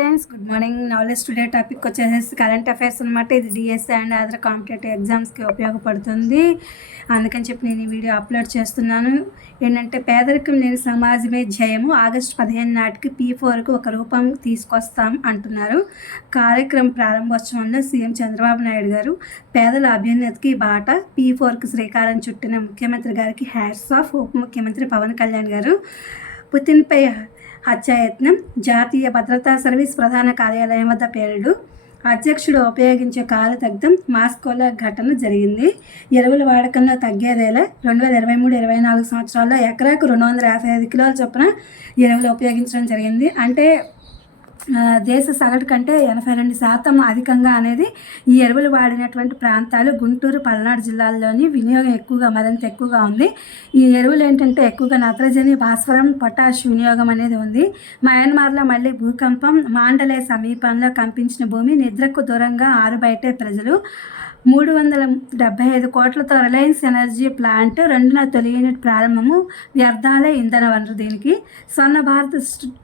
Friends, good morning. Knowledge today topic వచ్చేసి current affairs అనమాట. ఇది డిఎస్సి అండ్ అదర్ కాంపిటేటివ్ ఎగ్జామ్స్కి ఉపయోగపడుతుంది. అందుకని చెప్పి నేను ఈ వీడియో అప్లోడ్ చేస్తున్నాను. ఏంటంటే పేదరికం లేని సమాజమే జయము, ఆగస్టు 15 నాటికి P4కు ఒక రూపం తీసుకొస్తాం అంటున్నారు. కార్యక్రమం ప్రారంభోత్సవంలో సీఎం చంద్రబాబు నాయుడు గారు పేదల అభ్యున్నతికి బాట, P4కు శ్రీకారం చుట్టిన ముఖ్యమంత్రి గారికి హ్యాట్స్ ఆఫ్. ఉప ముఖ్యమంత్రి పవన్ కళ్యాణ్ గారు పుతిన్పై హత్యాయత్నం, జాతీయ భద్రతా సర్వీస్ ప్రధాన కార్యాలయం వద్ద పేలుడు, అధ్యక్షుడు ఉపయోగించే కారు దగ్ధం, మాస్కోలో ఘటన జరిగింది. ఎరువుల వాడకంలో తగ్గేదేలా 2023-24 సంవత్సరాల్లో ఎకరాకు 255 కిలోల చొప్పున ఎరువులు ఉపయోగించడం జరిగింది. అంటే దేశ సగటు కంటే 82% అధికంగా అనేది ఈ ఎరువులు వాడినటువంటి ప్రాంతాలు గుంటూరు, పల్నాడు జిల్లాల్లోని వినియోగం మరింత ఎక్కువగా ఉంది. ఈ ఎరువులు ఏంటంటే ఎక్కువగా నత్రజని, భాస్వరం, పొటాష్ వినియోగం అనేది ఉంది. మయన్మార్లో మళ్ళీ భూకంపం, మాండలే సమీపంలో కంపించిన భూమి, నిద్రకు దూరంగా ఆరుబయటే ప్రజలు. 375 కోట్లతో రిలయన్స్ ఎనర్జీ ప్లాంట్ 2వ తొలి యూనిట్ ప్రారంభము, వ్యర్థాలే ఇంధన వనరు. దీనికి స్వర్ణ భారత్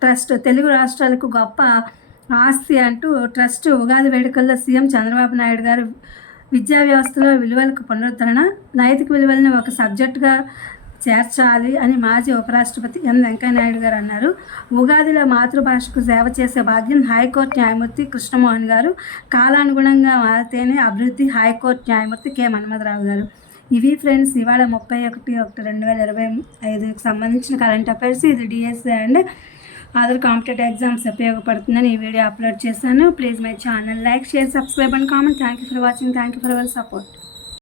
ట్రస్ట్ తెలుగు రాష్ట్రాలకు గొప్ప ఆస్తి అంటూ ట్రస్ట్ ఉగాది వేడుకల్లో సీఎం చంద్రబాబు నాయుడు గారు విద్యా వ్యవస్థలో విలువలకు పునరుద్ధరణ, నైతిక విలువలను ఒక సబ్జెక్టుగా చేర్చాలి అని మాజీ ఉపరాష్ట్రపతి ఎం వెంకయ్యనాయుడు గారు అన్నారు. ఉగాదిలో మాతృభాషకు సేవ చేసే భాగ్యం హైకోర్టు న్యాయమూర్తి కృష్ణమోహన్ గారు. కాలానుగుణంగా మారితేనే అభివృద్ధి, హైకోర్టు న్యాయమూర్తి కె మన్మథరావు గారు. ఇవి ఫ్రెండ్స్ ఇవాళ 31/1/2025కి సంబంధించిన కరెంట్ అఫైర్స్. ఇది DSC and other competitive exams ఉపయోగపడుతుందని ఈ వీడియో అప్లోడ్ చేశాను. Please my channel like, share, subscribe and comment. Thank you for watching. Thank you for our support.